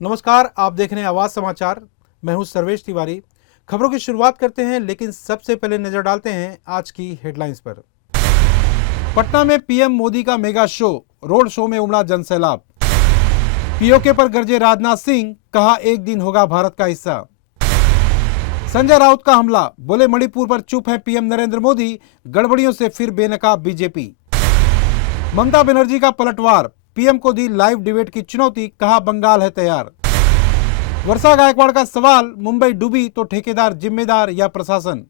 नमस्कार, आप देख रहे हैं आवाज समाचार। मैं हूं सर्वेश तिवारी। खबरों की शुरुआत करते हैं, लेकिन सबसे पहले नजर डालते हैं आज की हेडलाइंस पर। पटना में पीएम मोदी का मेगा शो, रोड शो में उमड़ा जनसैलाब। पीओके पर गरजे राजनाथ सिंह, कहा एक दिन होगा भारत का हिस्सा। संजय राउत का हमला, बोले मणिपुर पर चुप है पीएम नरेंद्र मोदी, गड़बड़ियों से फिर बेनकाब बीजेपी। ममता बनर्जी का पलटवार, पीएम को दी लाइव डिबेट की चुनौती, कहा बंगाल है तैयार। वर्षा गायकवाड़ का सवाल, मुंबई डूबी तो ठेकेदार जिम्मेदार या प्रशासन।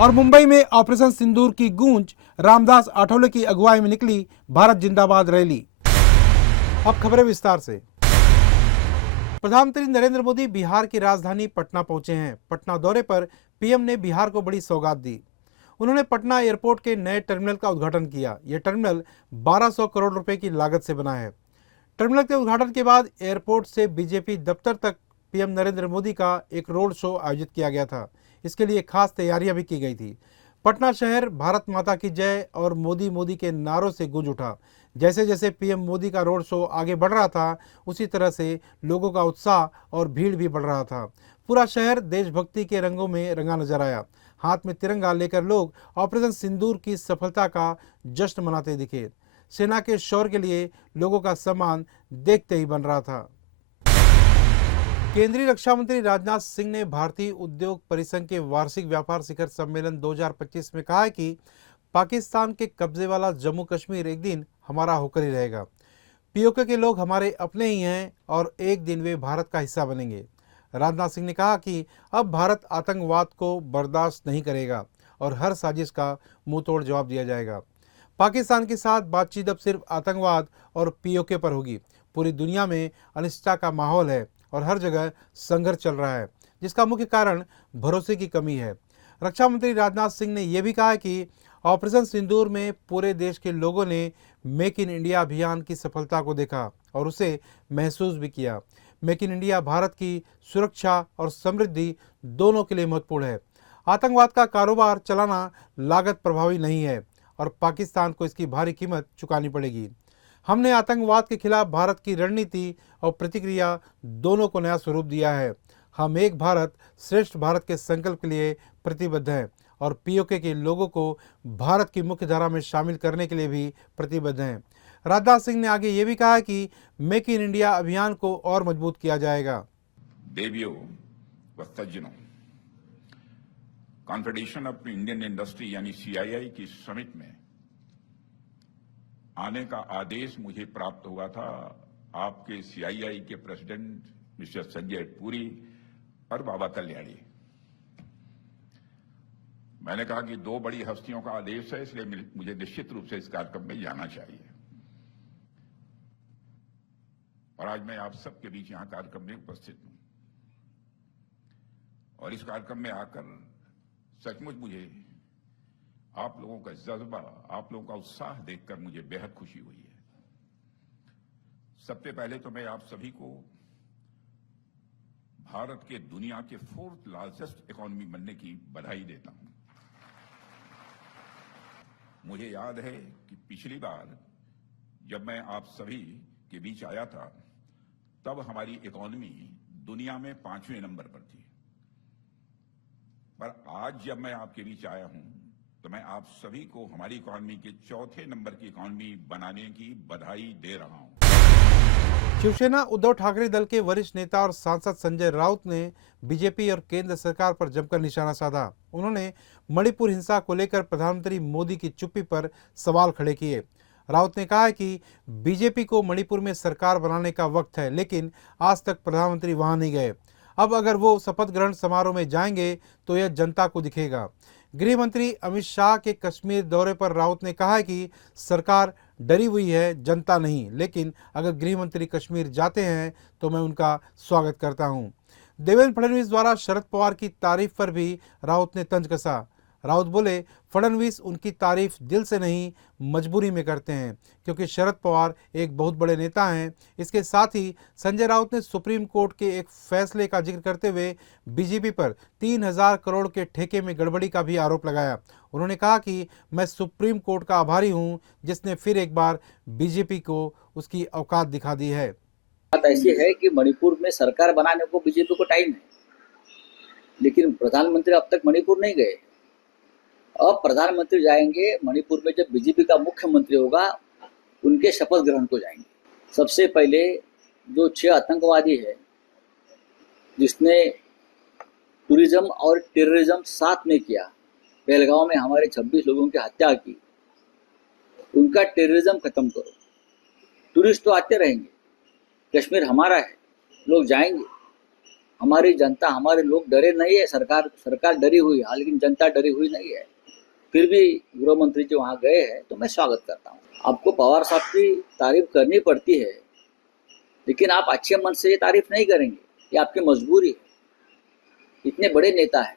और मुंबई में ऑपरेशन सिंदूर की गूंज, रामदास आठवले की अगुवाई में निकली भारत जिंदाबाद रैली। अब खबरें विस्तार से। प्रधानमंत्री नरेंद्र मोदी बिहार की राजधानी पटना पहुंचे हैं। पटना दौरे पर पीएम ने बिहार को बड़ी सौगात दी। उन्होंने पटना एयरपोर्ट के नए टर्मिनल का उद्घाटन किया। यह टर्मिनल 1200 करोड़ रुपए की लागत से बना है। टर्मिनल के उद्घाटन के बाद एयरपोर्ट से बीजेपी दफ्तर तक पीएम नरेंद्र मोदी का एक रोड शो आयोजित किया गया था। इसके लिए खास तैयारियां भी की गई थी। पटना शहर भारत माता की जय और मोदी मोदी के नारों से गूंज उठा। जैसे जैसे पीएम मोदी का रोड शो आगे बढ़ रहा था, उसी तरह से लोगों का उत्साह और भीड़ भी बढ़ रहा था। पूरा शहर देशभक्ति के रंगों में रंगा नजर आया। हाथ में तिरंगा लेकर लोग ऑपरेशन सिंदूर की सफलता का जश्न मनाते दिखे। सेना के शौर्य के लिए लोगों का सम्मान देखते ही बन रहा था। केंद्रीय रक्षा मंत्री राजनाथ सिंह ने भारतीय उद्योग परिसंघ के वार्षिक व्यापार शिखर सम्मेलन 2025 में कहा है कि पाकिस्तान के कब्जे वाला जम्मू कश्मीर एक दिन हमारा होकर ही रहेगा। पीओके के लोग हमारे अपने ही हैं और एक दिन वे भारत का हिस्सा बनेंगे। राजनाथ सिंह ने कहा कि अब भारत आतंकवाद को बर्दाश्त नहीं करेगा और हर साजिश का मुंहतोड़ जवाब दिया जाएगा। पाकिस्तान के साथ बातचीत अब सिर्फ आतंकवाद और पीओके पर होगी। पूरी दुनिया में अनिश्चितता का माहौल है और हर जगह संघर्ष चल रहा है, जिसका मुख्य कारण भरोसे की कमी है। रक्षा मंत्री राजनाथ सिंह ने यह भी कहा कि ऑपरेशन सिंदूर में पूरे देश के लोगों ने मेक इन इंडिया अभियान की सफलता को देखा और उसे महसूस भी किया। मेक इन इंडिया भारत की सुरक्षा और समृद्धि दोनों के लिए महत्वपूर्ण है। आतंकवाद का कारोबार चलाना लागत प्रभावी नहीं है और पाकिस्तान को इसकी भारी कीमत चुकानी पड़ेगी। हमने आतंकवाद के खिलाफ भारत की रणनीति और प्रतिक्रिया दोनों को नया स्वरूप दिया है। हम एक भारत श्रेष्ठ भारत के संकल्प के लिए प्रतिबद्ध हैं और पीओके के लोगों को भारत की मुख्य धारा में शामिल करने के लिए भी प्रतिबद्ध हैं। राजनाथ सिंह ने आगे ये भी कहा कि मेक इन इंडिया अभियान को और मजबूत किया जाएगा। देवियों व सज्जनों, कॉन्फेडरेशन ऑफ इंडियन इंडस्ट्री यानी सीआईआई की समिट में आने का आदेश मुझे प्राप्त हुआ था आपके सीआईआई के प्रेसिडेंट मिस्टर संजय पुरी और बाबा कल्याणी। मैंने कहा कि दो बड़ी हस्तियों का आदेश है, इसलिए मुझे निश्चित रूप से इस कार्यक्रम में जाना चाहिए। और आज मैं आप सबके बीच यहां कार्यक्रम में उपस्थित हूं और इस कार्यक्रम में आकर सचमुच मुझे आप लोगों का जज्बा, आप लोगों का उत्साह देखकर मुझे बेहद खुशी हुई है। सबसे पहले तो मैं आप सभी को भारत के दुनिया के 4th लार्जेस्ट इकोनॉमी बनने की बधाई देता हूं। मुझे याद है कि पिछली बार जब मैं आप सभी के बीच आया था, तब हमारी इकोनॉमी दुनिया में 5वें नंबर पर थी। पर आज जब मैं आपके बीच आया हूं, तो मैं आप सभी को हमारी इकोनॉमी के 4थे नंबर की इकोनॉमी बनाने की बधाई दे रहा हूं। शिवसेना उद्धव ठाकरे दल के वरिष्ठ नेता और सांसद संजय राउत ने बीजेपी और केंद्र सरकार पर जमकर निशाना साधा। उन्होंने मणिपुर हिंसा को लेकर प्रधानमंत्री मोदी की चुप्पी पर सवाल खड़े किए। राउत ने कहा है कि बीजेपी को मणिपुर में सरकार बनाने का वक्त है, लेकिन आज तक प्रधानमंत्री वहां नहीं गए। अब अगर वो शपथ ग्रहण समारोह में जाएंगे तो यह जनता को दिखेगा। गृह मंत्री अमित शाह के कश्मीर दौरे पर राउत ने कहा है कि सरकार डरी हुई है, जनता नहीं, लेकिन अगर गृह मंत्री कश्मीर जाते हैं तो मैं उनका स्वागत करता हूं। देवेंद्र फडणवीस द्वारा शरद पवार की तारीफ पर भी राउत ने तंज कसा। राउत बोले, फडणवीस उनकी तारीफ दिल से नहीं, मजबूरी में करते हैं, क्योंकि शरद पवार एक बहुत बड़े नेता हैं। इसके साथ ही संजय राउत ने सुप्रीम कोर्ट के एक फैसले का जिक्र करते हुए बीजेपी पर 3000 करोड़ के ठेके में गड़बड़ी का भी आरोप लगाया। उन्होंने कहा कि मैं सुप्रीम कोर्ट का आभारी हूं, जिसने फिर एक बार बीजेपी को उसकी औकात दिखा दी है। बात ऐसी है कि मणिपुर में सरकार बनाने को बीजेपी को टाइम है, लेकिन प्रधानमंत्री अब तक मणिपुर नहीं गए। अब प्रधानमंत्री जाएंगे मणिपुर में, जब बीजेपी का मुख्यमंत्री होगा उनके शपथ ग्रहण को जाएंगे। सबसे पहले जो 6 आतंकवादी है जिसने टूरिज्म और टेररिज्म साथ में किया, पहलगांव में हमारे 26 लोगों की हत्या की, उनका टेररिज्म खत्म करो। टूरिस्ट तो आते रहेंगे, कश्मीर हमारा है, लोग जाएंगे। हमारी जनता, हमारे लोग डरे नहीं है। सरकार डरी हुई है, लेकिन जनता डरी हुई नहीं है। फिर भी गृह मंत्री जी वहाँ गए हैं तो मैं स्वागत करता हूँ। आपको पवार साहब की तारीफ करनी पड़ती है, लेकिन आप अच्छे मन से ये तारीफ नहीं करेंगे, ये आपकी मजबूरी है। इतने बड़े नेता है,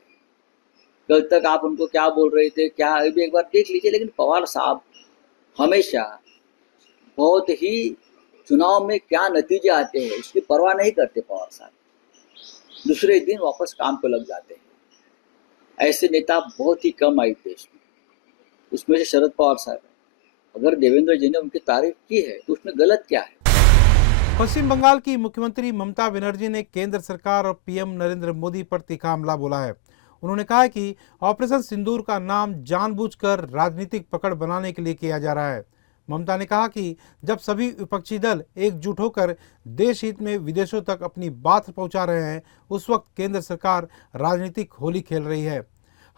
कल तक आप उनको क्या बोल रहे थे, क्या अभी एक बार देख लीजिए। लेकिन पवार साहब हमेशा बहुत ही चुनाव में क्या नतीजे आते हैं इसकी परवाह नहीं करते। पवार साहब दूसरे दिन वापस काम पे लग जाते हैं। ऐसे नेता बहुत ही कम आए देश में, उसमें से शरद पवार साहब है। अगर देवेंद्र जी ने उनकी तारीफ की है तो उसमें गलत क्या है। पश्चिम बंगाल की मुख्यमंत्री ममता बनर्जी ने केंद्र सरकार और पीएम नरेंद्र मोदी पर तीखा हमला बोला है। उन्होंने कहा है कि ऑपरेशन सिंदूर का नाम जानबूझकर राजनीतिक पकड़ बनाने के लिए किया जा रहा है। ममता ने कहा कि जब सभी विपक्षी दल एकजुट होकर देश हित में विदेशों तक अपनी बात पहुंचा रहे हैं, उस वक्त केंद्र सरकार राजनीतिक होली खेल रही है।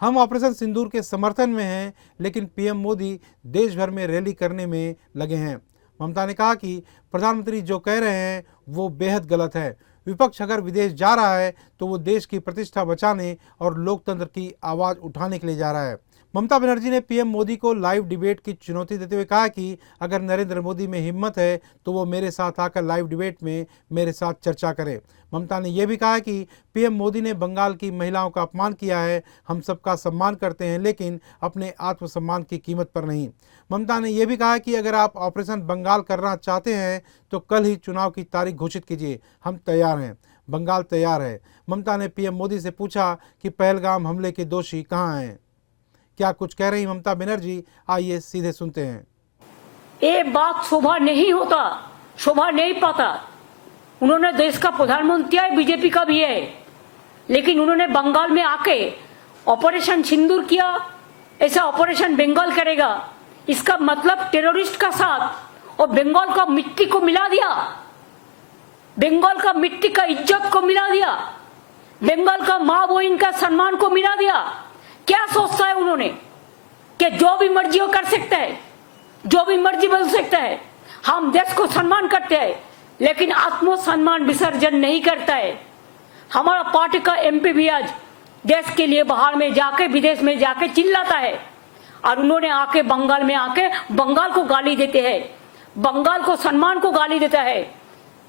हम ऑपरेशन सिंदूर के समर्थन में हैं, लेकिन पीएम मोदी देश भर में रैली करने में लगे हैं। ममता ने कहा कि प्रधानमंत्री जो कह रहे हैं वो बेहद गलत है। विपक्ष अगर विदेश जा रहा है तो वो देश की प्रतिष्ठा बचाने और लोकतंत्र की आवाज़ उठाने के लिए जा रहा है। ममता बनर्जी ने पीएम मोदी को लाइव डिबेट की चुनौती देते हुए कहा कि अगर नरेंद्र मोदी में हिम्मत है तो वो मेरे साथ आकर लाइव डिबेट में मेरे साथ चर्चा करें। ममता ने यह भी कहा कि पीएम मोदी ने बंगाल की महिलाओं का अपमान किया है। हम सबका सम्मान करते हैं, लेकिन अपने आत्मसम्मान की कीमत पर नहीं। ममता ने यह भी कहा कि अगर आप ऑपरेशन बंगाल करना चाहते हैं तो कल ही चुनाव की तारीख घोषित कीजिए, हम तैयार हैं, बंगाल तैयार है। ममता ने पीएम मोदी से पूछा कि पहलगाम हमले के दोषी कहां हैं। क्या कुछ कह रही ममता बनर्जी, आइए सीधे सुनते हैं। ये बात शोभा नहीं होता, शोभा नहीं पाता। उन्होंने देश का प्रधानमंत्री है, बीजेपी का भी है, लेकिन उन्होंने बंगाल में आके ऑपरेशन सिंदूर किया। ऐसा ऑपरेशन बंगाल करेगा, इसका मतलब टेररिस्ट का साथ और बंगाल का मिट्टी को मिला दिया, बंगाल का मिट्टी का इज्जत को मिला दिया, बंगाल का माँ बहन का सम्मान को मिला दिया। क्या सोचता है उन्होंने कि जो भी मर्जी वो कर सकता है, जो भी मर्जी बोल सकता है। हम देश को सम्मान करते हैं, लेकिन आत्मसम्मान विसर्जन नहीं करता है। हमारा पार्टी का एमपी भी आज देश के लिए बाहर में जाके, विदेश में जाके चिल्लाता है, और उन्होंने आके बंगाल में आके बंगाल को गाली देते हैं, बंगाल को सम्मान को गाली देता है,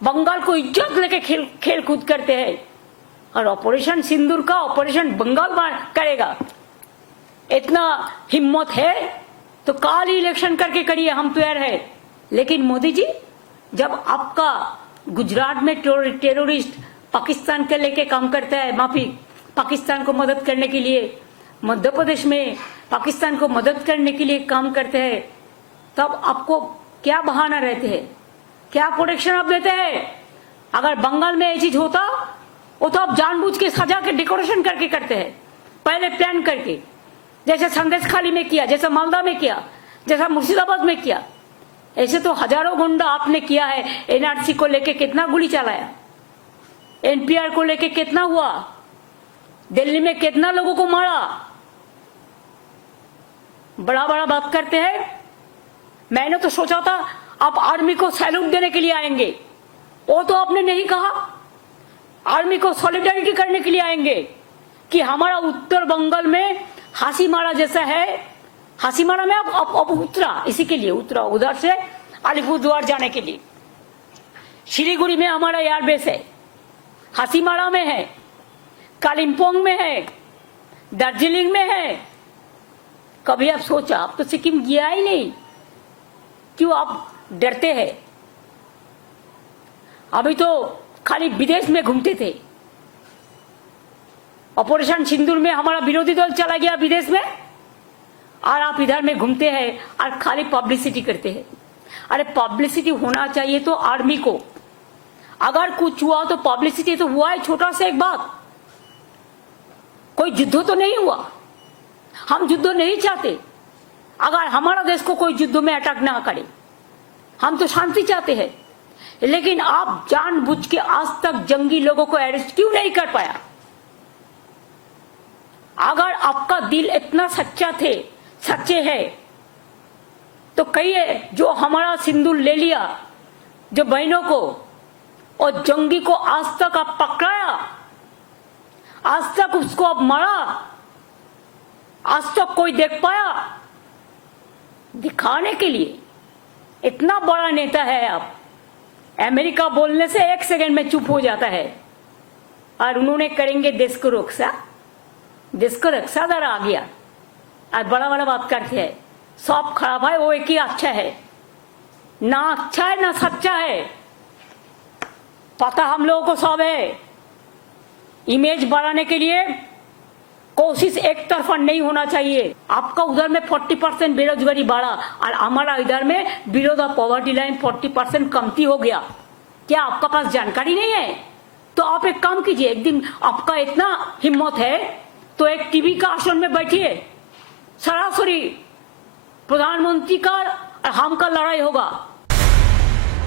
बंगाल को इज्जत लेके खेल कूद करते हैं। और ऑपरेशन सिंदूर का ऑपरेशन बंगाल करेगा। इतना हिम्मत है तो काल ही इलेक्शन करके करिए, हम तैयार है। लेकिन मोदी जी, जब आपका गुजरात में टेररिस्ट पाकिस्तान के लेके काम करता है, माफी पाकिस्तान को मदद करने के लिए, मध्य प्रदेश में पाकिस्तान को मदद करने के लिए काम करते हैं, तब आपको क्या बहाना रहते हैं, क्या प्रोटेक्शन आप देते हैं? अगर बंगाल में ये चीज होता वो तो आप जानबूझ के सजा के डेकोरेशन करके करते हैं, पहले प्लान करके, जैसे संदेश खाली में किया, जैसे मालदा में किया, जैसा मुर्शिदाबाद में किया। ऐसे तो हजारों गुंडा आपने किया है। एनआरसी को लेके कितना गोली चलाया, एनपीआर को लेके कितना हुआ, दिल्ली में कितना लोगों को मारा। बड़ा बड़ा बात करते हैं। मैंने तो सोचा था आप आर्मी को सैल्यूट देने के लिए आएंगे, वो तो आपने नहीं कहा। आर्मी को सॉलिडारिटी करने के लिए आएंगे कि हमारा उत्तर बंगाल में हासीमारा जैसा है। हासीमारा में अब उतरा, इसी के लिए उतरा, उधर से अलीपुरद्वार जाने के लिए। शिलीगुड़ी में हमारा एयरबेस है, हासीमारा में है, कालिम्पोंग में है, दार्जिलिंग में है। कभी आप सोचा? आप तो सिक्किम गया ही नहीं, क्यों आप डरते हैं? अभी तो खाली विदेश में घूमते थे। ऑपरेशन सिंदूर में हमारा विरोधी दल चला गया विदेश में, और आप इधर में घूमते हैं और खाली पब्लिसिटी करते हैं। अरे पब्लिसिटी होना चाहिए तो आर्मी को, अगर कुछ हुआ तो पब्लिसिटी तो हुआ है, छोटा सा एक बात, कोई युद्ध तो नहीं हुआ। हम युद्ध नहीं चाहते, अगर हमारा देश को कोई युद्ध में अटैक ना करे, हम तो शांति चाहते हैं। लेकिन आप जानबूझ के आज तक जंगी लोगों को अरेस्ट क्यों नहीं कर पाया? अगर आपका दिल इतना सच्चे है तो कहिए, जो हमारा सिंदूर ले लिया, जो बहनों को और जंगी को आज तक आप पकड़ाया, आज तक उसको आप मारा, आज तक कोई देख पाया? दिखाने के लिए इतना बड़ा नेता है आप, अमेरिका बोलने से 1 सेकंड में चुप हो जाता है, और उन्होंने करेंगे देश को रक्षा दर आ गया, और बड़ा बड़ा बात करते हैं। सब खराब है, वो एक ही अच्छा है, ना अच्छा है ना सच्चा है, पता हम लोगों को सब है। इमेज बढ़ाने के लिए कोशिश एक तरफा नहीं होना चाहिए। आपका उधर में 40% बेरोजगारी बढ़ा और हमारा इधर में बिलो द पॉवर्टी लाइन 40% कमती हो गया। क्या आपका पास जानकारी नहीं है? तो आप एक काम कीजिए, एक दिन आपका इतना हिम्मत है तो एक टीवी का आसन में बैठिए, सरासरी प्रधानमंत्री का और हम का लड़ाई होगा।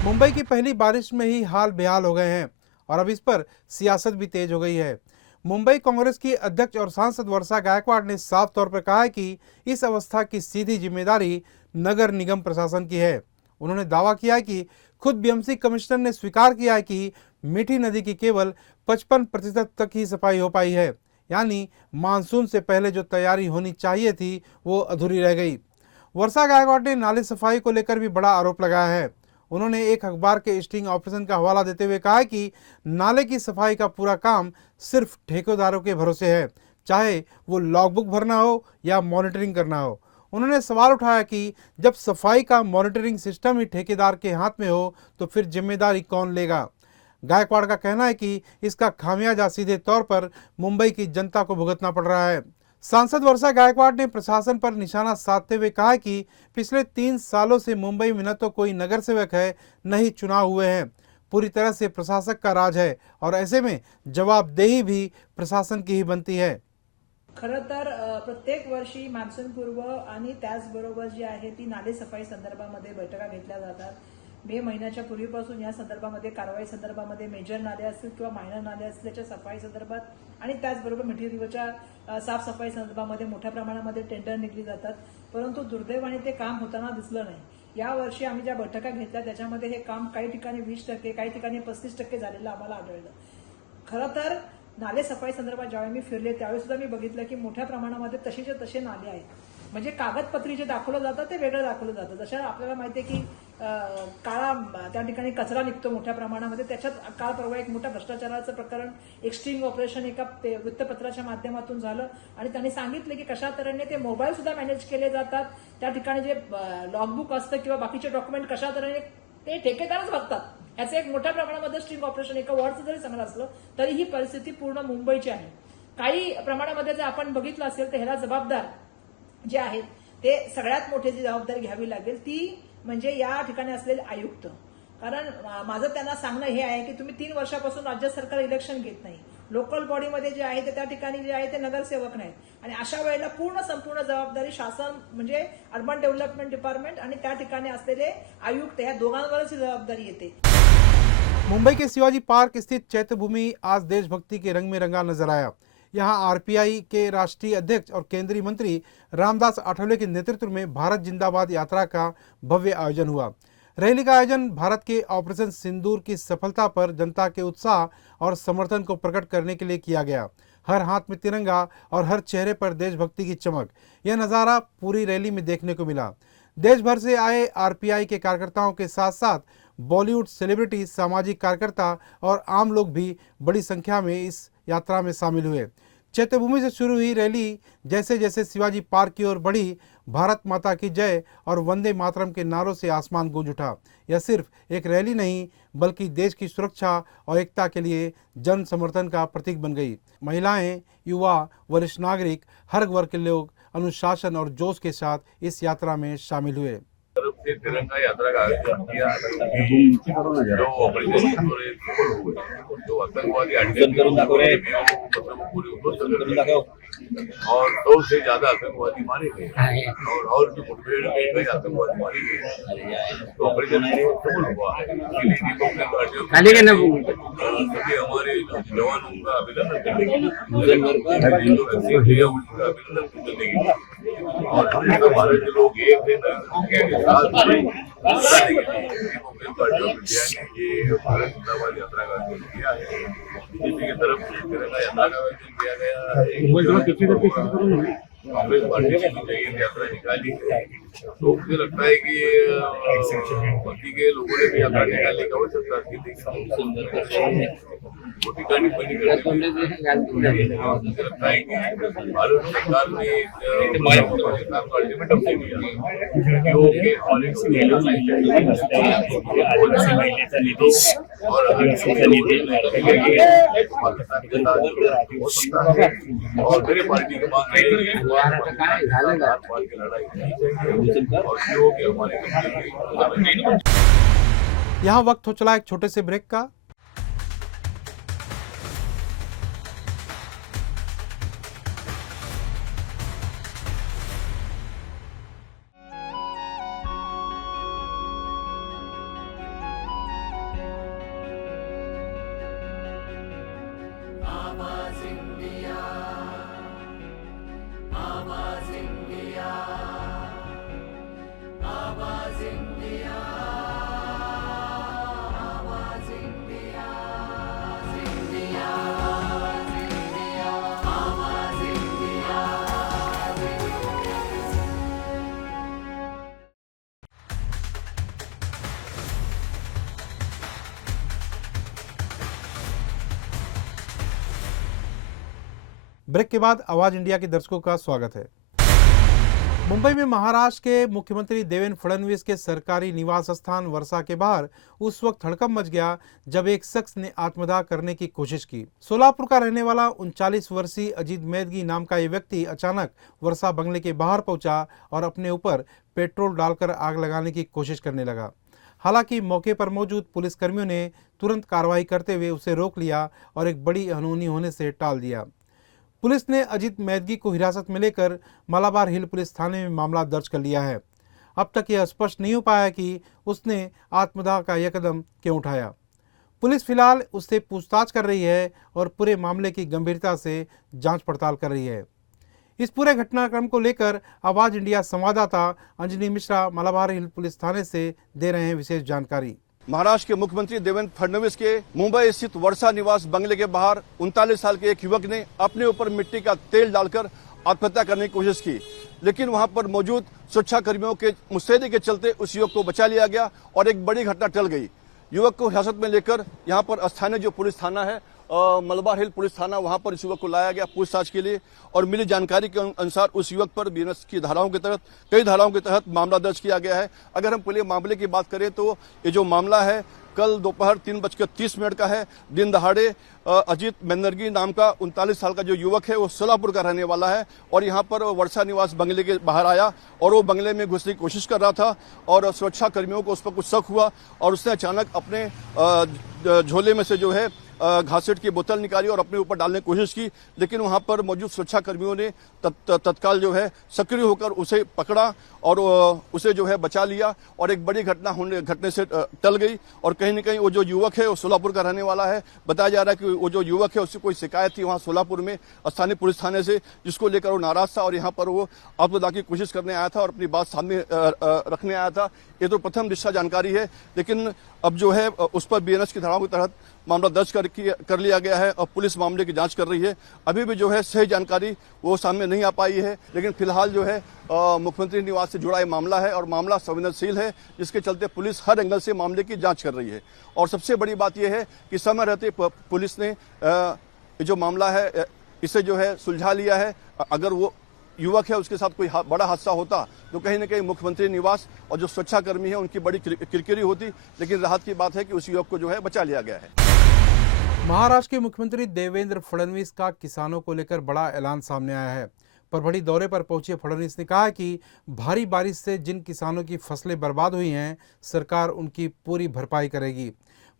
मुंबई की पहली बारिश में ही हाल बेहाल हो गए हैं और अब इस पर सियासत भी तेज हो गई है। मुंबई कांग्रेस की अध्यक्ष और सांसद वर्षा गायकवाड़ ने साफ तौर पर कहा है कि इस अवस्था की सीधी जिम्मेदारी नगर निगम प्रशासन की है। उन्होंने दावा किया है कि खुद बीएमसी कमिश्नर ने स्वीकार किया है कि मीठी नदी की केवल 55% तक ही सफाई हो पाई है, यानी मानसून से पहले जो तैयारी होनी चाहिए थी वो अधूरी रह गई। वर्षा गायकवाड़ ने नाले सफाई को लेकर भी बड़ा आरोप लगाया है। उन्होंने एक अखबार के स्टिंग ऑपरेशन का हवाला देते हुए कहा कि नाले की सफाई का पूरा काम सिर्फ ठेकेदारों के भरोसे है, चाहे वो लॉगबुक भरना हो या मॉनिटरिंग करना हो। उन्होंने सवाल उठाया कि जब सफाई का मॉनिटरिंग सिस्टम ही ठेकेदार के हाथ में हो तो फिर जिम्मेदारी कौन लेगा। गायकवाड़ का कहना है कि इसका खामियाजा सीधे तौर पर मुंबई की जनता को भुगतना पड़ रहा है। सांसद वर्षा गायकवाड़ ने प्रशासन पर निशाना साधते हुए कहा कि पिछले 3 सालों से मुंबई में न तो कोई नगर सेवक है, न ही चुनाव हुए हैं। पूरी तरह से प्रशासक का राज है और ऐसे में जवाबदेही भी प्रशासन की ही बनती है। खरं तर प्रत्येक वर्षी मान्सूनपूर्व आणि त्याचबरोबर जी आहे ती नाले सफाई संदर्भामध्ये बैठका घेतल्या जातात। मे महिन्याच्या पूर्वीपासून या संदर्भामध्ये कारवाई संदर्भामध्ये मेजर नाले असतील किंवा मायनर नाले असतील त्याच्या सफाई संदर्भात आणि त्याचबरोबर मिठी नदीच्या साफसफाई संदर्भामध्ये मोठ्या प्रमाणामध्ये टेंडर निघली जातात, परंतु दुर्दैवाने ते काम होताना दिसलं नाही। या वर्षी आम्ही ज्या बैठका घेतल्या त्याच्यामध्ये हे काम काही ठिकाणी 20%, काही ठिकाणी 35% झालेलं आम्हाला आढळलं। खरं तर नाले सफाई संदर्भात ज्यावेळी मी फिरले त्यावेळी सुद्धा मी बघितलं की मोठ्या प्रमाणामध्ये तसेच्या तसे नाले आहेत, म्हणजे कागदपत्री जे दाखवलं जातं ते वेगळं दाखवलं जातं। जशा आपल्याला माहिती आहे की काळा त्या ठिकाणी कचरा निघतो मोठ्या प्रमाणामध्ये, त्याच्यात काल परवा एक मोठा भ्रष्टाचाराचं प्रकरण एक स्टिंग ऑपरेशन एका वृत्तपत्राच्या माध्यमातून झालं आणि त्यांनी सांगितलं की कशा तऱ्हेने ते मोबाईल सुद्धा मॅनेज केले जातात, त्या ठिकाणी जे लॉगबुक असतं किंवा बाकीचे डॉक्युमेंट कशा तऱ्हेने ते ठेकेदारच बघतात। याचं एक मोठ्या प्रमाणामध्ये स्टिंग ऑपरेशन एका वॉर्डचं जरी चांगलं असलं तरी ही परिस्थिती पूर्ण मुंबईची आहे। काही प्रमाणामध्ये जर आपण बघितलं असेल तर ह्याला जबाबदार जे आहेत ते सगळ्यात मोठी जी जबाबदारी घ्यावी लागेल ती म्हणजे या ठिकाणी असलेले आयुक्त। कारण माझं त्यांना सांगणं हे आहे की तुम्ही 3 वर्षापासून राज्य सरकार इलेक्शन घेत नाही, लोकल बॉडीमध्ये जे आहे ते त्या ठिकाणी जे आहे ते नगरसेवक नाहीत आणि अशा वेळेला संपूर्ण जबाबदारी शासन म्हणजे अर्बन डेव्हलपमेंट डिपार्टमेंट आणि त्या ठिकाणी असलेले आयुक्त या दोघांवरच जबाबदारी येते। मुंबई के शिवाजी पार्क स्थित चैत्यभूमि आज देशभक्ति के रंग में रंगा नजर आया। यहाँ आरपीआई के राष्ट्रीय अध्यक्ष और केंद्रीय मंत्री रामदास आठवले के नेतृत्व में भारत जिंदाबाद यात्रा का भव्य आयोजन हुआ। रैली का आयोजन भारत के ऑपरेशन सिंदूर की सफलता पर जनता के उत्साह और समर्थन को प्रकट करने के लिए किया गया। हर हाथ में तिरंगा और हर चेहरे पर देशभक्ति की चमक, यह नज़ारा पूरी रैली में देखने को मिला। देश भर से आए आरपीआई के कार्यकर्ताओं के साथ साथ बॉलीवुड सेलिब्रिटी, सामाजिक कार्यकर्ता और आम लोग भी बड़ी संख्या में इस यात्रा में शामिल हुए। चैत्यभूमि से शुरू हुई रैली जैसे जैसे शिवाजी पार्क की ओर बढ़ी, भारत माता की जय और वंदे मातरम के नारों से आसमान गूंज उठा। यह सिर्फ एक रैली नहीं बल्कि देश की सुरक्षा और एकता के लिए जन समर्थन का प्रतीक बन गई। महिलाएं, युवा, वरिष्ठ नागरिक, हर वर्ग के लोग अनुशासन और जोश के साथ इस यात्रा में शामिल हुए। से तिरंगा यात्रा का आयोजन किया जो ऑपरेशन जो आतंकवादी मतलब पूरी उद्ध्वस्त और 100 से ज्यादा आतंकवादी मारे गए और जो मुठभेड़ में कई आतंकवादी मारे गए तो ऑपरेशन सफल हुआ। सभी हमारे जवानों का अभिनंदन करने और भारत के लोग एक थे ये भारत जिंदाबाद यात्रा का आयोजन किया है। बीजेपी की तरफ से तिरंगा यात्रा का आयोजन किया गया है। कांग्रेस पार्टी ने भी यात्रा निकाली है तो मुझे लगता है कि बाकी के लोगों ने भी यात्रा निकालने की आवश्यकता थी। टिप्पणी करने मुझे लगता है कि भारत सरकार ने पाकिस्तान को अल्टीमेटम दे दिया और पाकिस्तान के साथ हो सकता है और मेरे पार्टी की मांग है यहाँ वक्त हो चला एक छोटे से ब्रेक का। ब्रेक के बाद आवाज इंडिया के दर्शकों का स्वागत है। मुंबई में महाराष्ट्र के मुख्यमंत्री देवेंद्र फडणवीस के सरकारी निवास स्थान वर्षा के बाहर उस वक्त हड़कंप मच गया जब एक शख्स ने आत्मदाह करने की कोशिश की। सोलापुर का रहने वाला 39 वर्षीय अजीत मैदगी नाम का ये व्यक्ति अचानक वर्षा बंगले के बाहर पहुंचा और अपने ऊपर पेट्रोल डालकर आग लगाने की कोशिश करने लगा। हालांकि मौके पर मौजूद पुलिसकर्मियों ने तुरंत कार्रवाई करते हुए उसे रोक लिया और एक बड़ी अनहोनी होने से टाल दिया। पुलिस ने अजीत मैदगी को हिरासत में लेकर मलाबार हिल पुलिस थाने में मामला दर्ज कर लिया है। अब तक यह स्पष्ट नहीं हो पाया कि उसने आत्मदाह का यह कदम क्यों उठाया। पुलिस फिलहाल उससे पूछताछ कर रही है और पूरे मामले की गंभीरता से जांच पड़ताल कर रही है। इस पूरे घटनाक्रम को लेकर आवाज इंडिया संवाददाता अंजनी मिश्रा मलाबार हिल पुलिस थाने से दे रहे हैं विशेष जानकारी। महाराष्ट्र के मुख्यमंत्री देवेंद्र फडणवीस के मुंबई स्थित वर्षा निवास बंगले के बाहर 39 साल के एक युवक ने अपने ऊपर मिट्टी का तेल डालकर आत्महत्या करने की कोशिश की, लेकिन वहां पर मौजूद सुरक्षा कर्मियों के मुस्तैदी के चलते उस युवक को बचा लिया गया और एक बड़ी घटना टल गई। युवक को हिरासत में लेकर यहां पर स्थानीय जो पुलिस थाना है मलबार हिल पुलिस थाना, वहां पर इस युवक को लाया गया पूछताछ के लिए और मिली जानकारी के अनुसार उस युवक पर बीएनएस की धाराओं के तहत कई धाराओं के तहत मामला दर्ज किया गया है। अगर हम पूरे मामले की बात करें तो ये जो मामला है कल दोपहर 3:30 का है। दिन दहाड़े अजीत मैदगी नाम का 39 साल का जो युवक है वो सोलापुर का रहने वाला है और यहाँ पर वर्षा निवास बंगले के बाहर आया और वो बंगले में घुसने की कोशिश कर रहा था और सुरक्षा कर्मियों को उस पर कुछ शक हुआ और उसने अचानक अपने झोले में से जो है घासेट की बोतल निकाली और अपने ऊपर डालने की कोशिश की, लेकिन वहां पर मौजूद सुरक्षा कर्मियों ने तत्काल जो है सक्रिय होकर उसे पकड़ा और उसे जो है बचा लिया और एक बड़ी घटने से टल गई। और कहीं न कहीं वो जो युवक है वो सोलापुर का रहने वाला है। बताया जा रहा है कि वो जो युवक है उससे कोई शिकायत थी वहाँ सोलापुर में स्थानीय पुलिस थाने से, जिसको लेकर वो नाराज था और यहाँ पर वो आत्मदाह की कोशिश करने आया था और अपनी बात सामने रखने आया था। ये तो प्रथम दृष्टया जानकारी है, लेकिन अब जो है उस पर बीएनएस की धाराओं के तहत मामला दर्ज कर लिया गया है और पुलिस मामले की जांच कर रही है। अभी भी जो है सही जानकारी वो सामने नहीं आ पाई है, लेकिन फिलहाल जो है मुख्यमंत्री निवास से जुड़ा ये मामला है और मामला संवेदनशील है, जिसके चलते पुलिस हर एंगल से मामले की जांच कर रही है। और सबसे बड़ी बात यह है कि समय रहते पुलिस ने जो मामला है इसे जो है सुलझा लिया है। अगर वो युवक है उसके साथ कोई बड़ा हादसा होता तो कहीं न कहीं मुख्यमंत्री निवास और जो सुरक्षाकर्मी है उनकी बड़ी किरकिरी होती, लेकिन राहत की बात है कि उस युवक को जो है बचा लिया गया है। महाराष्ट्र के मुख्यमंत्री देवेंद्र फडणवीस का किसानों को लेकर बड़ा ऐलान सामने आया है। परभणी दौरे पर पहुंचे फडणवीस ने कहा कि भारी बारिश से जिन किसानों की फसलें बर्बाद हुई हैं, सरकार उनकी पूरी भरपाई करेगी।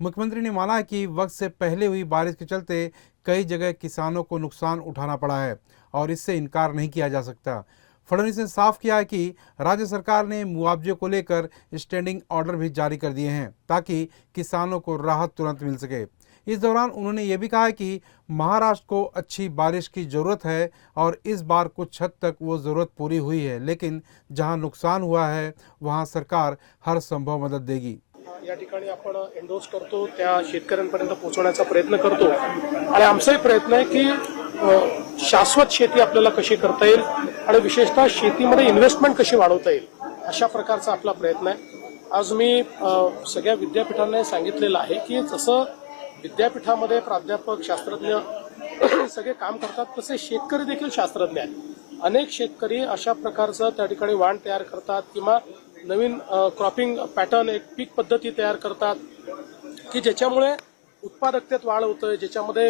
मुख्यमंत्री ने माना कि वक्त से पहले हुई बारिश के चलते कई जगह किसानों को नुकसान उठाना पड़ा है और इससे इनकार नहीं किया जा सकता। फडणवीस ने साफ किया है कि राज्य सरकार ने मुआवजे को लेकर स्टैंडिंग ऑर्डर भी जारी कर दिए हैं ताकि किसानों को राहत तुरंत मिल सके। इस दौरान उन्होंने ये भी कहा कि महाराष्ट्र को अच्छी बारिश की ज़रूरत है और इस बार कुछ हद तक वो ज़रूरत पूरी हुई है, लेकिन जहां नुकसान हुआ है वहां सरकार हर संभव मदद देगी। या ठिकाणी आपण एंडोर्स करतो, त्या शेतकऱ्यांपर्यंत पोहोचवण्याचा प्रयत्न करतो आणि आमचाही प्रयत्न आहे की शाश्वत शेती आपल्याला कशी करता येईल आणि विशेषतः शेतीमध्ये इन्व्हेस्टमेंट कशी वाढवता येईल अशा प्रकारचा आपला प्रयत्न आहे। आज मी सगळ्या विद्यापीठांना सांगितलेलं आहे की जसं विद्यापीठामध्ये प्राध्यापक शास्त्रज्ञ सगळे काम करतात तसे शेतकरी देखील शास्त्रज्ञ आहेत। अनेक शेतकरी अशा प्रकारचं त्या ठिकाणी वाण तयार करतात किंवा नवीन क्रॉपिंग पॅटर्न, एक पीक पद्धती तयार करतात की ज्याच्यामुळे उत्पादकतेत वाढ होते, ज्याच्यामध्ये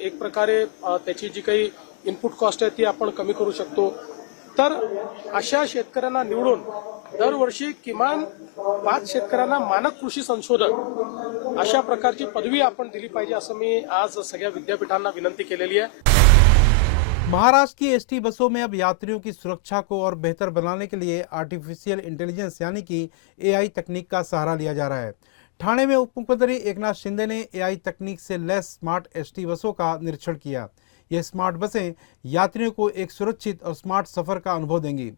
एक प्रकारे त्याची जी काही इनपुट कॉस्ट आहे ती आपण कमी करू शकतो। तर अशा शेतकऱ्यांना निवडून दरवर्षी किमान 5 शेतकऱ्यांना मानक कृषी संशोधक अशा प्रकारची पदवी आपण दिली पाहिजे असं मी आज सगळ्या विद्यापीठांना विनंती केलेली आहे। महाराष्ट्र की एसटी बसों में अब यात्रियों की सुरक्षा को और बेहतर बनाने के लिए आर्टिफिशियल इंटेलिजेंस यानी कि एआई तकनीक का सहारा लिया जा रहा है। ठाणे में उप मुख्यमंत्री एकनाथ शिंदे ने एआई तकनीक से लैस स्मार्ट एसटी बसों का निरीक्षण किया। ये स्मार्ट बसें यात्रियों को एक सुरक्षित और स्मार्ट सफर का अनुभव देंगी।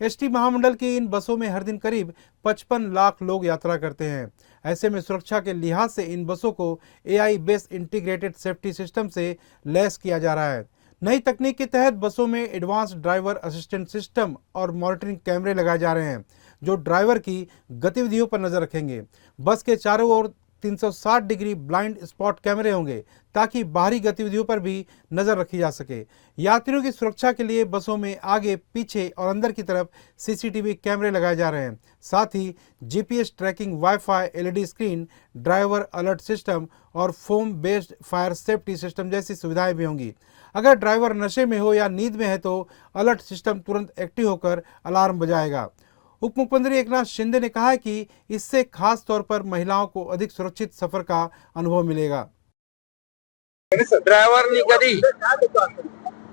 एसटी महामंडल की इन बसों में हर दिन करीब 55 लाख लोग यात्रा करते हैं। ऐसे में सुरक्षा के लिहाज से इन बसों को AI based integrated safety system से लैस किया जा रहा है। नई तकनीक के तहत बसों में एडवांस ड्राइवर असिस्टेंट सिस्टम और मॉनिटरिंग कैमरे लगाए जा रहे हैं जो ड्राइवर की गतिविधियों पर नजर रखेंगे। बस के चारों ओर 360 डिग्री ब्लाइंड स्पॉट कैमरे होंगे ताकि बाहरी गतिविधियों पर भी नजर रखी जा सके। यात्रियों की सुरक्षा के लिए बसों में आगे, पीछे और अंदर की तरफ सीसीटीवी कैमरे लगाए जा रहे हैं। साथ ही GPS tracking, wifi, LED screen, driver alert system और foam based fire safety system जैसी सुविधाएं भी होंगी। अगर ड्राइवर नशे में हो या नींद में है तो अलर्ट सिस्टम तुरंत एक्टिव होकर अलार्म बजाएगा। उप मुख्यमंत्री एकनाथ शिंदे ने कहा है कि इससे खास तौर पर महिलाओं को अधिक सुरक्षित सफर का अनुभव मिलेगा। ड्रायव्हरनी कधी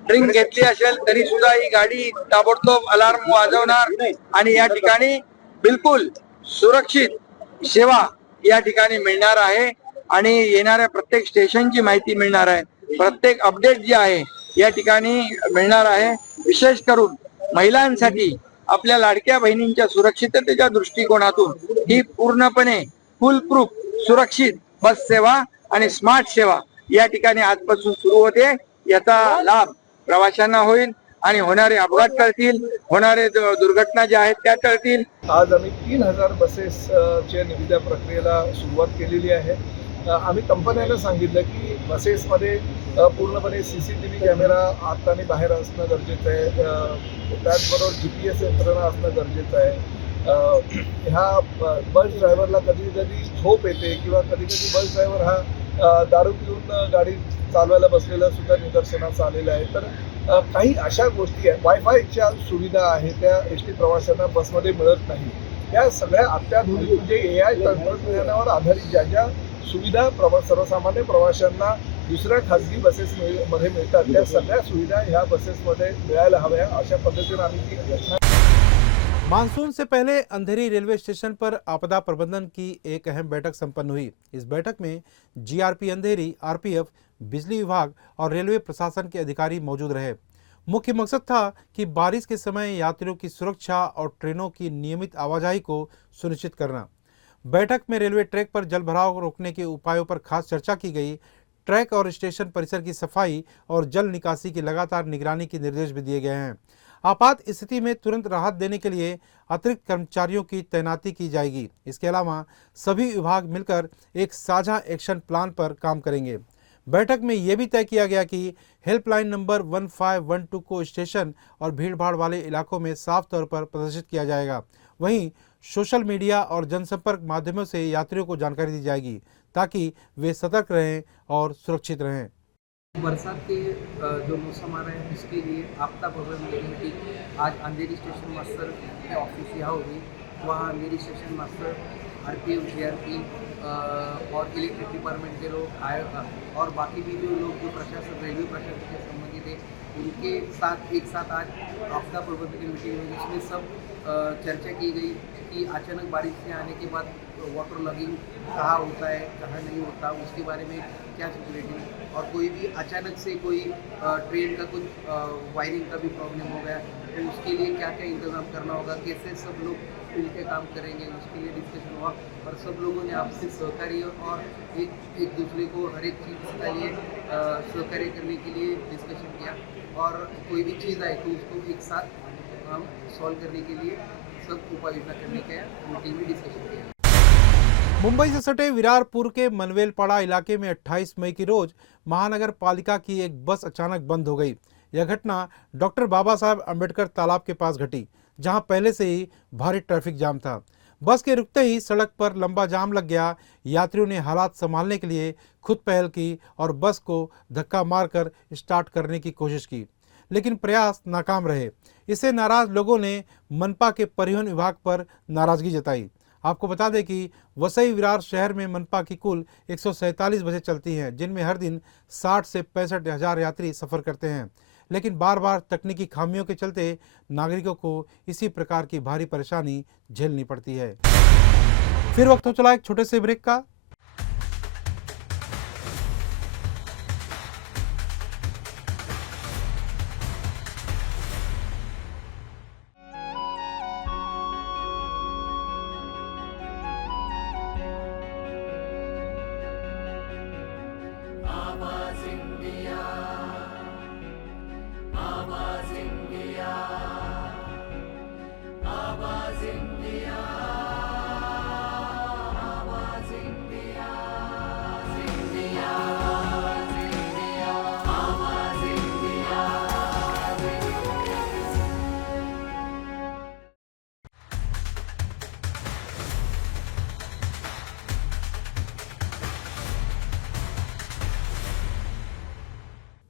ड्रिंक घेतली असेल तरी सुद्धा ही गाडी ताबडतोब अलार्म वाजवणार आणि या ठिकाणी बिलकुल सुरक्षित सेवा या ठिकाणी मिळणार आहे आणि येणाऱ्या प्रत्येक स्टेशनची माहिती मिळणार आहे। प्रत्येक अपडेट जे आहे या ठिकाणी मिळणार आहे। विशेष करून महिलांसाठी आपल्या लाडक्या बहिणींच्या सुरक्षिततेच्या दृष्टिकोनातून ही पूर्णपणे फुल प्रूफ सुरक्षित बस सेवा आणि स्मार्ट सेवा या ठिकाणी आजपासून सुरू होते। याचा लाभ प्रवाशांना होईल आणि होणारे अपघात टळतील, होणारे दुर्घटना ज्या आहेत त्या टळतील। आज आम्ही 3000 बसेसच्या निविदा प्रक्रियेला सुरुवात केलेली आहे। आम्ही कंपन्यांना सांगितलं की बसेसमध्ये पूर्णपणे सीसीटीव्ही कॅमेरा आत आणि बाहेर असणं गरजेचं आहे। त्याचबरोबर जीपीएस यंत्रणा असणं गरजेचं आहे। ह्या बस ड्रायव्हरला कधी कधी झोप येते किंवा कधी कधी बस ड्रायव्हर हा दारू पिऊन गाडी चालवायला बसलेला सुद्धा निदर्शनास आलेला आहे। तर काही अशा गोष्टी आहेत, वायफायच्या सुविधा आहेत त्या एसटी प्रवाशांना बसमध्ये मिळत नाही। या सगळ्या अत्याधुनिक म्हणजे एआय तंत्रज्ञानावर आधारित ज्या ज्या सुविधा सर्वसामान्य प्रवाशांना दुसऱ्या खासगी बसेस मध्ये मिळतात त्या सगळ्या सुविधा ह्या बसेसमध्ये मिळायला हव्या अशा पद्धतीने आम्ही ती रचना। मानसून से पहले अंधेरी रेलवे स्टेशन पर आपदा प्रबंधन की एक अहम बैठक संपन्न हुई। इस बैठक में जीआरपी अंधेरी, आरपीएफ, बिजली विभाग और रेलवे प्रशासन के अधिकारी मौजूद रहे। मुख्य मकसद था कि बारिश के समय यात्रियों की सुरक्षा और ट्रेनों की नियमित आवाजाही को सुनिश्चित करना। बैठक में रेलवे ट्रैक पर जलभराव रोकने के उपायों पर खास चर्चा की गई। ट्रैक और स्टेशन परिसर की सफाई और जल निकासी की लगातार निगरानी के निर्देश भी दिए गए हैं। आपात स्थिति में तुरंत राहत देने के लिए अतिरिक्त कर्मचारियों की तैनाती की जाएगी। इसके अलावा सभी विभाग मिलकर एक साझा एक्शन प्लान पर काम करेंगे। बैठक में यह भी तय किया गया कि हेल्पलाइन नंबर 1512 को स्टेशन और भीड़भाड़ वाले इलाकों में साफ तौर पर प्रदर्शित किया जाएगा। वहीं सोशल मीडिया और जनसंपर्क माध्यमों से यात्रियों को जानकारी दी जाएगी ताकि वे सतर्क रहें और सुरक्षित रहें। बरसात के जो मौसम आ रहा है उसके लिए आपदा प्रबंधन कमेटी आज अंधेरी स्टेशन मास्टर के ऑफिस यहाँ होगी। वहाँ अंधेरी स्टेशन मास्टर RPF, GRP और इलेक्ट्रिक डिपार्टमेंट के लोग आए और बाकी भी जो लोग जो प्रशासन रेलवे प्रशासन से संबंधित है उनके साथ एक साथ आज आपदा प्रबंधन की मीटिंग हुई। इसमें सब चर्चा की गई कि अचानक बारिश से आने के बाद वाटर लॉगिंग कहाँ होता है कहाँ नहीं होता, उसके बारे में क्या सिक्योरिटी, और कोई भी अचानक से कोई ट्रेन का कुछ वायरिंग का भी प्रॉब्लम हो गया तो उसके लिए क्या क्या इंतज़ाम करना होगा, कैसे सब लोग मिलकर काम करेंगे, उसके लिए डिस्कशन हुआ। और सब लोगों ने आपसे सहकारी और एक दूसरे को हर एक चीज़ के लिए सहकार्य करने के लिए डिस्कशन किया और कोई भी चीज़ आए तो उसको एक साथ हम सॉल्व करने के लिए सब उपाय योजना करने का मीटिंग में डिस्कशन किया। मुंबई से सटे विरारपुर के मनवेलपाड़ा इलाके में 28 मई की रोज महानगर पालिका की एक बस अचानक बंद हो गई। यह घटना डॉक्टर बाबा साहब अम्बेडकर तालाब के पास घटी, जहां पहले से ही भारी ट्रैफिक जाम था। बस के रुकते ही सड़क पर लंबा जाम लग गया। यात्रियों ने हालात संभालने के लिए खुद पहल की और बस को धक्का मारकर स्टार्ट करने की कोशिश की, लेकिन प्रयास नाकाम रहे। इससे नाराज लोगों ने मनपा के परिवहन विभाग पर नाराजगी जताई। आपको बता दें कि वसई विरार शहर में मनपा की कुल 147 बसें चलती हैं, जिनमें हर दिन 60 से 65 हज़ार यात्री सफ़र करते हैं, लेकिन बार बार तकनीकी खामियों के चलते नागरिकों को इसी प्रकार की भारी परेशानी झेलनी पड़ती है। फिर वक्त हो चला एक छोटे से ब्रेक का।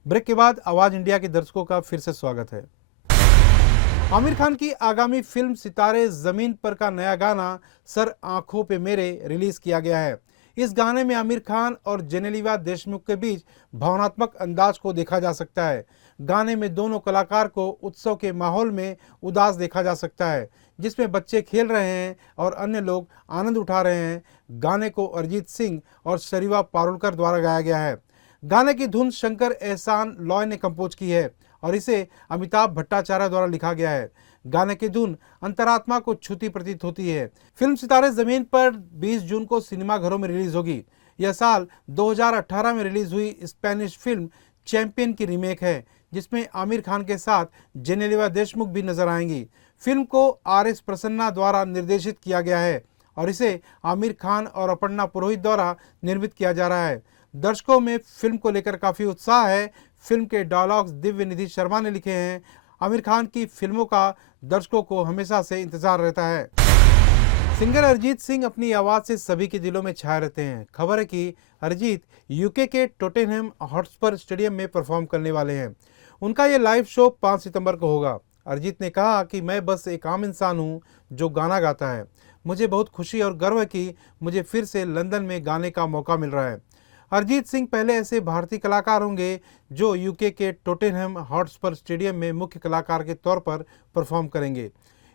ब्रेक के बाद आवाज इंडिया के दर्शकों का फिर से स्वागत है। आमिर खान की आगामी फिल्म सितारे जमीन पर का नया गाना सर आंखों पे मेरे रिलीज किया गया है। इस गाने में आमिर खान और जेनेलिया देशमुख के बीच भावनात्मक अंदाज को देखा जा सकता है। गाने में दोनों कलाकार को उत्सव के माहौल में उदास देखा जा सकता है, जिसमें बच्चे खेल रहे हैं और अन्य लोग आनंद उठा रहे हैं। गाने को अरिजीत सिंह और शरीवा पारुलकर द्वारा गाया गया है। गाने की धुन शंकर एहसान लॉय ने कंपोज की है और इसे अमिताभ भट्टाचार्य द्वारा लिखा गया है। गाने की धुन अंतरात्मा को छूती प्रतीत होती है। फिल्म सितारे जमीन पर 20 जून को सिनेमाघरों में रिलीज होगी। यह साल 2018 में रिलीज हुई स्पेनिश फिल्म चैंपियन की रीमेक है, जिसमें आमिर खान के साथ जेनेलिया देशमुख भी नजर आएंगी। फिल्म को RS प्रसन्ना द्वारा निर्देशित किया गया है और इसे आमिर खान और अपर्णा पुरोहित द्वारा निर्मित किया जा रहा है। दर्शकों में फिल्म को लेकर काफी उत्साह है। फिल्म के डायलॉग्स दिव्य निधि शर्मा ने लिखे हैं। आमिर खान की फिल्मों का दर्शकों को हमेशा से इंतजार रहता है। सिंगर अरिजीत सिंह अपनी आवाज से सभी के दिलों में छाए रहते हैं। खबर है कि अरिजीत यूके के टोटेनहम हॉटस्पर स्टेडियम में परफॉर्म करने वाले हैं। उनका ये लाइव शो 5 सितंबर को होगा। अरिजीत ने कहा कि मैं बस एक आम इंसान हूं जो गाना गाता है। मुझे बहुत खुशी और गर्व है कि मुझे फिर से लंदन में गाने का मौका मिल रहा है। अरिजीत सिंह पहले ऐसे भारतीय कलाकार होंगे जो यूके के टोटेनहम हॉटस्पर स्टेडियम में मुख्य कलाकार के तौर पर परफॉर्म करेंगे।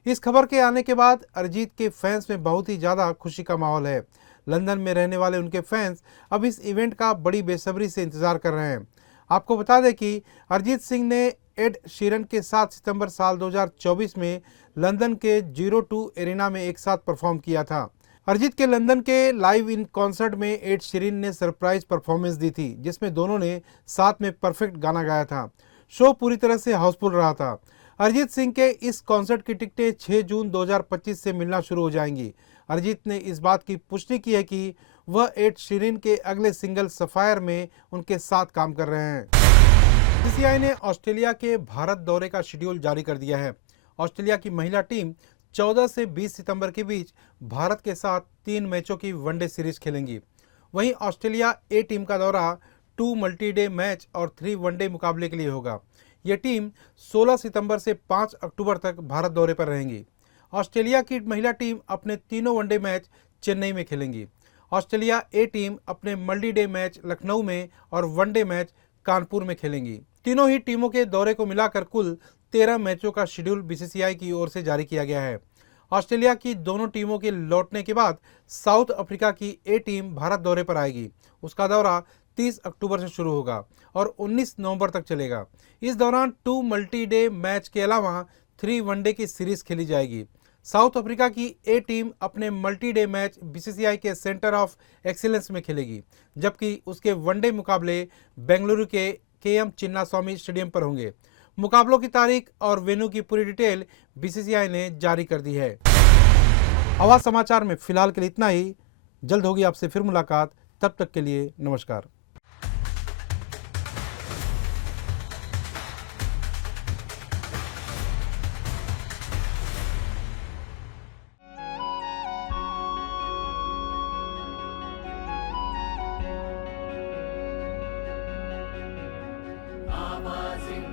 इस खबर के आने के बाद अरिजीत के फैंस में बहुत ही ज़्यादा खुशी का माहौल है। लंदन में रहने वाले उनके फैंस अब इस इवेंट का बड़ी बेसब्री से इंतजार कर रहे हैं। आपको बता दें कि अरिजीत सिंह ने एड शीरन के 7 सितंबर साल 2024 में लंदन के 02 एरिना में एक साथ परफॉर्म किया था। अरिजीत के लंदन के लाइव इन कॉन्सर्ट में एड शीरन ने सरप्राइज परफॉर्मेंस दी थी, जिसमें दोनों ने साथ में परफेक्ट गाना गाया था। शो पूरी तरह से हाउसफुल रहा था। अरिजीत सिंह के इस कॉन्सर्ट की टिकटें 6 जून 2025 से मिलना शुरू हो जाएंगी। अरिजीत ने इस बात की पुष्टि की है कि वह एड शीरन के अगले सिंगल सफायर में उनके साथ काम कर रहे हैं। BCCI ने ऑस्ट्रेलिया के भारत दौरे का शेड्यूल जारी कर दिया है। ऑस्ट्रेलिया की महिला टीम 14 से 20 सितंबर के बीच भारत के साथ 3 मैचों की वनडे सीरीज खेलेंगी। वहीं ऑस्ट्रेलिया ए टीम का दौरा 2 मल्टी-डे मैच और 3 वनडे मुकाबले के लिए होगा। यह टीम 16 सितंबर से 5 अक्टूबर तक भारत दौरे पर रहेंगी। ऑस्ट्रेलिया की महिला टीम अपने तीनों वनडे मैच चेन्नई में खेलेंगी। ऑस्ट्रेलिया ए टीम अपने मल्टी-डे मैच लखनऊ में और वनडे मैच कानपुर में खेलेंगी। तीनों ही टीमों के दौरे को मिलाकर कुल 13 मैचों का शेड्यूल बीसीसीआई की ओर से जारी किया गया है। ऑस्ट्रेलिया की दोनों टीमों के लौटने के बाद साउथ अफ्रीका की ए टीम भारत दौरे पर आएगी। उसका दौरा 30 अक्टूबर से शुरू होगा और 19 नवंबर तक चलेगा। इस दौरान 2 मल्टी-डे मैच के अलावा 3 वनडे की सीरीज खेली जाएगी। साउथ अफ्रीका की ए टीम अपने मल्टी-डे मैच बीसीसीआई के सेंटर ऑफ एक्सीलेंस में खेलेगी, जबकि उसके वनडे मुकाबले बेंगलुरु के केएम चिन्नास्वामी स्टेडियम पर होंगे। मुकाबलों की तारीख और वेन्यू की पूरी डिटेल बीसीसीआई ने जारी कर दी है। आवाज समाचार में फिलहाल के लिए इतना ही। जल्द होगी आपसे फिर मुलाकात। तब तक के लिए नमस्कार। आवाज़